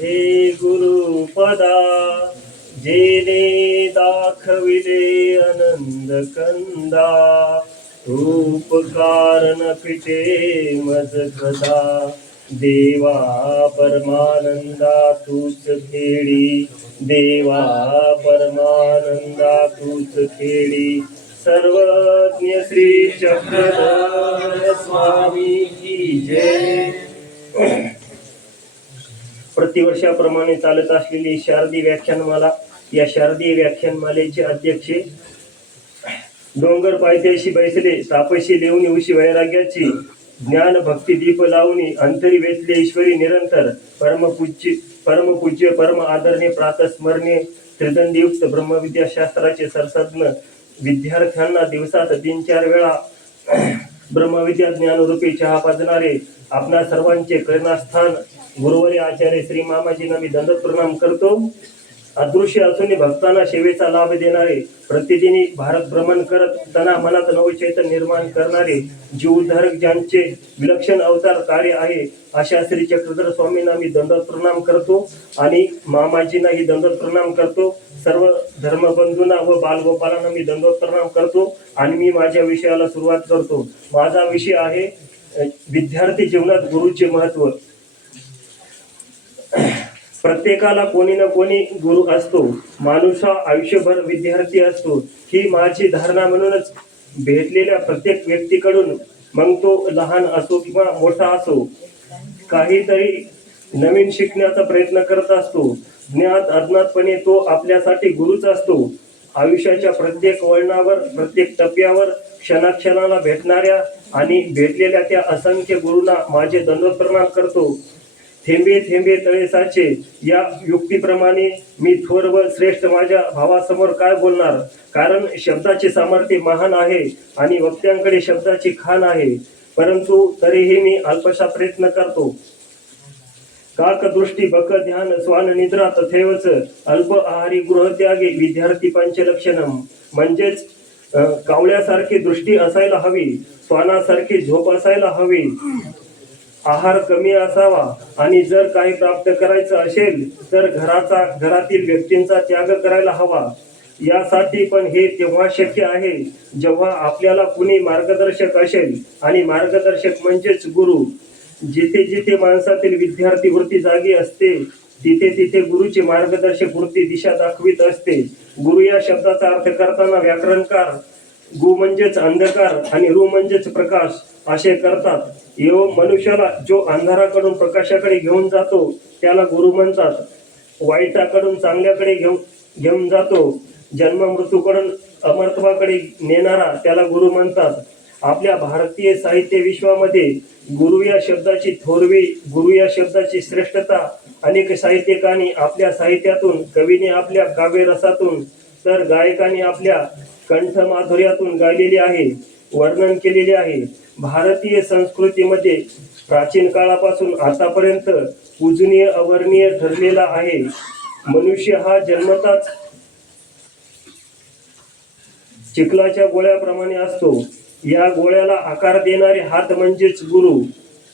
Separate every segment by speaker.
Speaker 1: हे गुरुपदा जेने दाखविले आनंद कंदा. रूप न पिटे मज कदा देवा परमानंदा तूच खेळी देवा परमानंदा तूच खेळी सर्वज्ञ श्री चक्रधर स्वामी की जय. प्रतिवर्षाप्रमाणे चालत असलेली शारदी व्याख्यानमाला या शारदीय व्याख्यानमालेचे अध्यक्ष डोंगर पायथ्याशी बैसले तापशी लेवणी उशी वैराग्याची ज्ञान भक्ती दीप लावणी अंतरी वेचले ईश्वरी निरंतर परमपूज्य परमपूज्य परम आदरणीय प्रातस्मरणीय त्रिदंडयुक्त ब्रह्मविद्या शास्त्राचे सरसज्ञ विद्यार्थ्यांना दिवसात तीन चार वेळा ब्रह्मविद्या ज्ञानरूपी चहा पाजणारे आपणा सर्वांचे प्रेरणास्थान गुरुवरी आचार्य श्री मामाजींना मी दंडत प्रणाम करतो. अदृश्य असून भक्तांना सेवेचा लाभ देणारे प्रतिदिनी भारत भ्रमण करत तना मनात नवचैतन निर्माण करणारे जीवधारक ज्यांचे विलक्षण अवतार कार्य आहे अशा श्री चक्रधर स्वामींना मी दंडत प्रणाम करतो आणि मामाजींनाही दंडत प्रणाम करतो. सर्व धर्मबंधूंना व बालगोपालांना मी दंडोत प्रणाम करतो आणि मी माझ्या विषयाला सुरुवात करतो. माझा विषय आहे विद्यार्थी जीवनात गुरुचे महत्त्व. प्रत्येकाला कोणी ना कोणी गुरु असतो माणूस हा आयुष्यभर विद्यार्थी असतो ही माझी धारणा म्हणूनच भेटलेल्या प्रत्येक व्यक्तीकडून मग तो लहान असो किंवा मोठा असो काहीतरी नवीन शिकण्याचा प्रयत्न करत असतो. ज्ञात अज्ञातपणे तो आपल्यासाठी गुरुच असतो. आयुष्याच्या प्रत्येक वळणावर प्रत्येक टप्प्यावर क्षणाक्षणाला भेटणाऱ्या आणि भेटलेल्या त्या असंख्य गुरुना माझे दंडोत प्रणाम करतो. थेंबे थेंबे तळे साचे. या युक्तीप्रमाणे मी थोर व श्रेष्ठ माझ्या भावासमोर काय बोलणार? कारण शब्दाचे सामर्थ्य महान आहे आणि वक्त्यांकडे शब्दाची खान आहे. परंतु तरीही मी अल्पशा प्रयत्न करतो. काक दृष्टी बक ध्यान स्वान निद्रा तथेवच अल्प आहारी गृहत्यागे विद्यार्थी पंचलक्षणम. म्हणजेच कावळ्यासारखी दृष्टी असायला हवी स्वानासारखी झोप असायला हवी. आहार कमी असावा आणि जर काही प्राप्त करायचं असेल तर घराचा घरातील व्यक्तींचा त्याग करायला हवा. यासाठी पण हे तेव्हा शक्य आहे जेव्हा आपल्याला कुणी मार्गदर्शक असेल. आणि मार्गदर्शक म्हणजेच गुरु. जिथे जिथे माणसातील विद्यार्थी वृत्ती जागी असते तिथे तिथे गुरुची मार्गदर्शक वृत्ती दिशा दाखवित असते. गुरु या शब्दाचा अर्थ करताना व्याकरणकार गु म्हणजेच अंधकार आणि रु म्हणजेच प्रकाश असे करतात. यो मनुष्याला जो अंधाराकडून प्रकाशाकडे घेऊन जातो त्याला गुरु म्हणतात. वाईटाकडून चांगल्याकडे घेऊन घेऊन जातो. जन्म मृत्यूकडून अमरत्वाकडे नेणारा त्याला गुरु म्हणतात. आपल्या भारतीय साहित्य विश्वामध्ये गुरु या शब्दाची थोरवी गुरु या शब्दाची श्रेष्ठता अनेक साहित्यिकांनी आपल्या साहित्यातून कवीने आपल्या काव्यरसातून तर गायकांनी आपल्या कंठमाधुर्यातून गायलेली आहे वर्णन केलेले आहे. भारतीय संस्कृतीमध्ये प्राचीन काळापासून आतापर्यंत पूजनीय अवर्णीय ठरलेला आहे. मनुष्य हा जन्मताच चिखलाच्या गोळ्याप्रमाणे असतो. या गोळ्याला आकार देणारे हात म्हणजेच गुरु.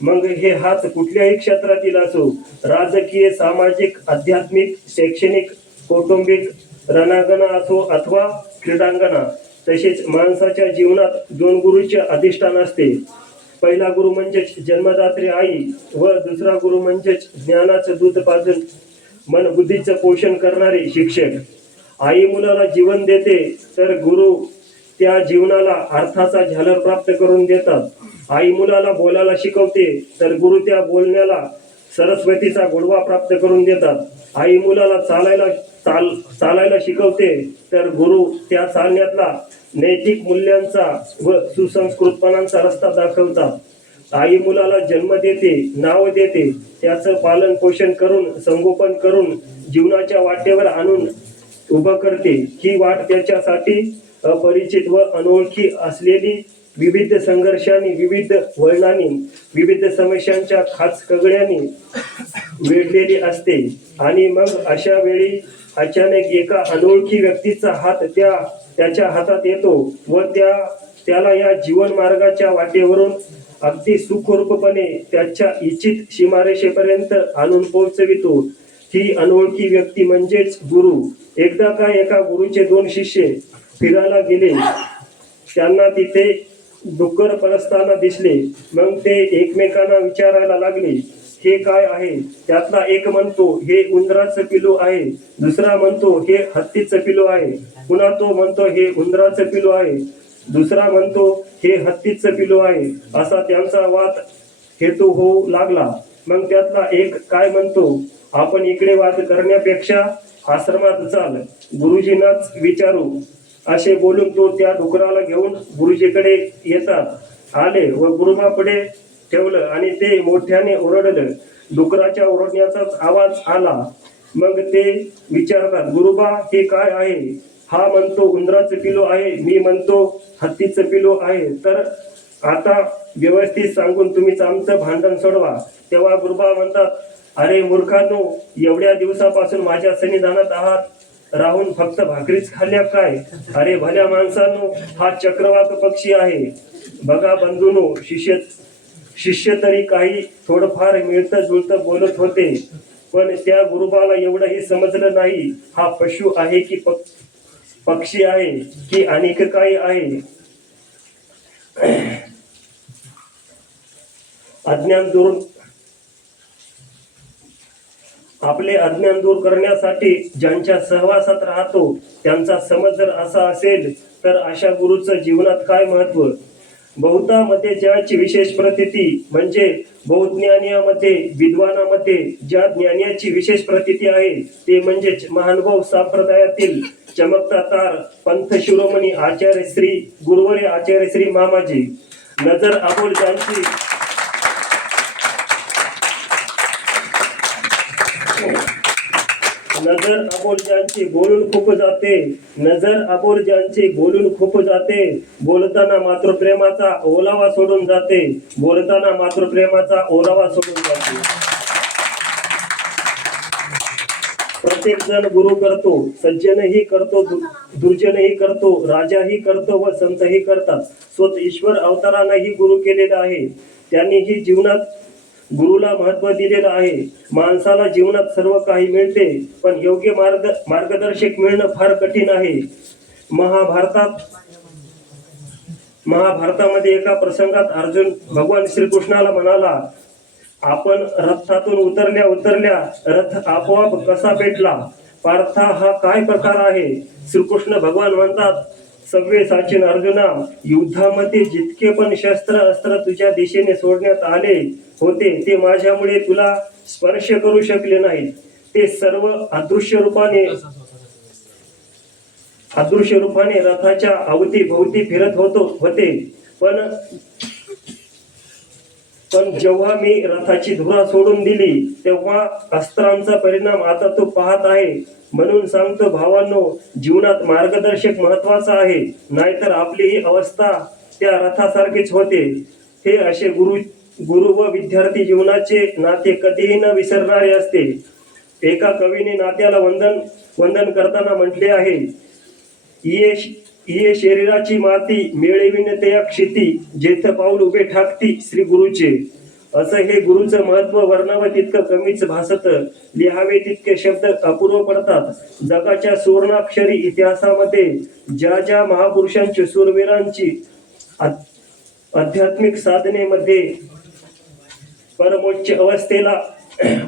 Speaker 1: मग हे हात कुठल्याही क्षेत्रातील असो राजकीय सामाजिक आध्यात्मिक शैक्षणिक कौटुंबिक रणांगण असो अथवा क्रीडांगणा तसेच माणसाच्या जीवनात दोन गुरुचे अधिष्ठान असते. पहिला गुरु म्हणजेच जन्मदात्री आई व दुसरा गुरु म्हणजेच ज्ञानाचं दूध पाजून मन बुद्धीचं पोषण करणारे शिक्षक. आई मुलाला जीवन देते तर गुरु त्या जीवनाला अर्थाचा झालर प्राप्त करून देतात. आई मुलाला बोलायला शिकवते तर गुरु त्या बोलण्याला सरस्वतीचा गोडवा प्राप्त करून देतात. आई मुलाला चालायला चाल चालायला शिकवते तर गुरु त्या चालण्यातला नैतिक मूल्यांचा व सुसंस्कृतपणांचा रस्ता दाखवतात. आई मुलाला जन्म देते नाव देते त्याचं पालन पोषण करून संगोपन करून जीवनाच्या वाटेवर आणून उभं करते. ही वाट त्याच्यासाठी अपरिचित व अनोळखी असलेली विविध संघर्षांनी विविध वळणांनी विविध समस्यांच्या खास कगड्यांनी वेढलेली असते. आणि मग अशा वेळी अचानक एका अनोळखी व्यक्तीचा हात त्या त्याच्या हातात येतो व त्या त्याला या जीवन मार्गाच्या वाटेवरून अगदी सुखरूपपणे त्याच्या इच्छित सीमारेषेपर्यंत आणून पोहोचवितो. ही अनोळखी व्यक्ती म्हणजेच गुरु. एकदा काय एका गुरुचे दोन शिष्य फिरायला गेले त्यांना तिथे डुक्कर परसताना दिसले. मग ते एकमेकांना विचारायला लागले हे काय आहे? त्यातला एक म्हणतो हे उंदराचं पिलू आहे. दुसरा म्हणतो हे हत्तीचं पिलू आहे. पुन्हा तो म्हणतो हे उंदराचं पिलू आहे. दुसरा म्हणतो हे हत्तीचं पिलू आहे. असा त्यांचा वाद हेतू होऊ लागला. मग त्यातला एक काय म्हणतो आपण इकडे वाद करण्यापेक्षा आश्रमात चाल. गुरुजींनाच विचारू. असे बोलून तो त्या डुकराला घेऊन गुरुजीकडे येतात. आले व गुरुमापुढे ठेवलं आणि ते मोठ्याने ओरडलं. डुकराच्या ओरडण्याचाच आवाज आला. मग ते विचारतात गुरुबा हे काय आहे? हा म्हणतो उंदराचं पिलो आहे. मी म्हणतो हत्तीचं पिलो आहे. तर आता व्यवस्थित सांगून तुम्हीच आमचं भांडण सोडवा. तेव्हा गुरुबा म्हणतात अरे मूर्खानो एवढ्या दिवसापासून माझ्या सन्निधानात आहात. राहून फक्त भाकरीच खाल्ल्या काय? अरे भल्या माणसानो हा चक्रवात पक्षी आहे. बघा बंधूनो शिष्य शिष्य तरी काही थोडंफार मिळतं जुळतं बोलत होते. पण त्या गुरुबाला एवढंही समजलं नाही. हा पशु आहे की पक- पक्षी आहे की अनेक काही आहे? अज्ञान दूर आपले अज्ञान दूर करण्यासाठी ज्यांच्या सहवासात राहतो त्यांचा समज जर असा असेल तर अशा गुरुचं जीवनात काय महत्त्व? बहुतामध्ये ज्याची विशेष प्रतिती म्हणजे बहुज्ञानियामध्ये विद्वानामध्ये ज्या ज्ञानियाची विशेष प्रतीती आहे ते म्हणजे महानुभव संप्रदायातील चमकता तार पंथ शिरोमणी आचार्य श्री गुरुवरे आचार्य श्री मामाजी. नजर अबोल ज्यांची नजर अबोल बोलून खूप जाते. नजर अबोल बोलून खूप जाते. बोलताना मात्र प्रेमाचा ओलावा सोडून जाते. बोलताना मात्र प्रेमाचा ओलावा सोडून जाते. प्रत्येक जण गुरु करतो सज्जनही करतो दुर्जनही करतो राजाही करतो व संतही करतात. स्वत ईश्वर अवतारांनाही गुरु केलेला आहे. त्यांनीही जीवनात गुरुला महत्त्व दिलेलं आहे. माणसाला जीवनात सर्व काही मिळते पण योग्य मार्ग मार्गदर्शक मिळणं फार कठीण आहे. महाभारतात महाभारतामध्ये एका प्रसंगात अर्जुन भगवान श्रीकृष्णाला म्हणाला आपण रथातून उतरल्या उतरल्या रथ आपोआप कसा पेटला? पार्था हा काय प्रकार आहे? श्रीकृष्ण भगवान म्हणतात सव्वे साचिन अर्जुना युद्धामध्ये जितके पण शस्त्र अस्त्र तुझ्या दिशेने सोडण्यात आले होते ते माझ्यामुळे तुला स्पर्श करू शकले नाहीत. ते सर्व अदृश्य रूपाने अदृश्य रूपाने रथाच्या अवती भोवती फिरत होतो होते. पण पण जेव्हा मी रथाची धुरा सोडून दिली तेव्हा अस्त्रांचा परिणाम आता तो पाहत आहे. म्हणून सांगतो भावांनो जीवनात मार्गदर्शक महत्त्वाचा आहे. नाहीतर आपली ही अवस्था त्या रथासारखीच होते. हे असे गुरु गुरु व विद्यार्थी जीवनाचे नाते कधीही न विसरणारे असते. एका कवीने नात्याला वंदन वंदन करताना म्हटले आहे येश ये शरीराची माती मिळविन त्या क्षिती जेथ पाऊल उभे ठाकती श्री गुरुचे. असं हे गुरुचं महत्त्व वर्णावं तितकं कमीच भासत. लिहावे तितके शब्द अपूर्व पडतात. जगाच्या सुवर्णाक्षरी इतिहासामध्ये ज्या ज्या महापुरुषांची सुरवीरांची आध्यात्मिक साधनेमध्ये परमोच्च अवस्थेला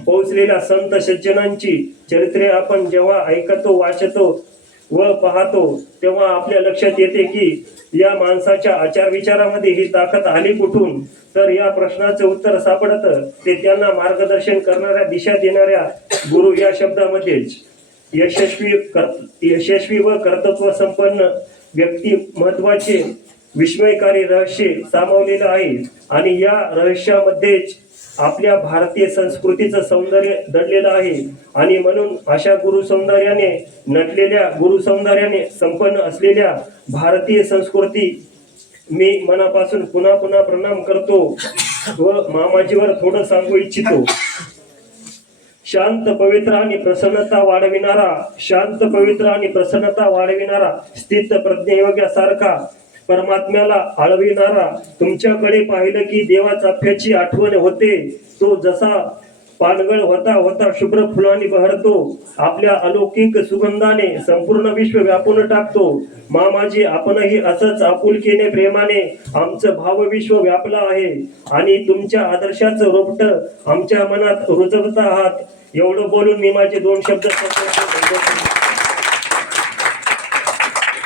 Speaker 1: पोहोचलेल्या संत सज्जनांची चरित्रे आपण जेव्हा ऐकतो वाचतो व पाहतो तेव्हा आपल्या लक्षात येते की या माणसाच्या आचार विचारामध्ये ही ताकद आली कुठून? तर या प्रश्नाचे उत्तर सापडत. ते त्यांना मार्गदर्शन करणाऱ्या दिशा देणाऱ्या गुरु या शब्दामध्येच. यशस्वी कर यशस्वी व कर्तृत्व संपन्न व्यक्ती महत्त्वाचे विस्मयकारी रहस्य सामावलेलं आहे. आणि या रहस्यामध्येच आपल्या भारतीय संस्कृतीचं सौंदर्य दडलेलं आहे. आणि म्हणून अशा गुरु सौंदर्याने नटलेल्या गुरु सौंदर्याने संपन्न असलेल्या भारतीय संस्कृती मी मनापासून पुन्हा पुन्हा प्रणाम करतो व मामाजीवर थोडं सांगू इच्छितो. शांत पवित्र आणि प्रसन्नता वाढविणारा शांत पवित्र आणि प्रसन्नता वाढविणारा स्थित प्रज्ञयोग्यासारखा परमात्म्याला आळविणारा तुमच्याकडे पाहिलं की देवाचा अभ्याची आठवण होते. तो जसा पानगळ होता होता शुभ्र फुलांनी बहरतो. आपल्या अलौकिक सुगंधाने संपूर्ण विश्व व्यापून टाकतो. मामाजी आपणही असंच आपुलकीने प्रेमाने आमचं भाव विश्व व्यापलं आहे. आणि तुमच्या आदर्शाचं रोपट आमच्या मनात रुजवत आहात. एवढं बोलून मी माझे दोन शब्द संपवतो.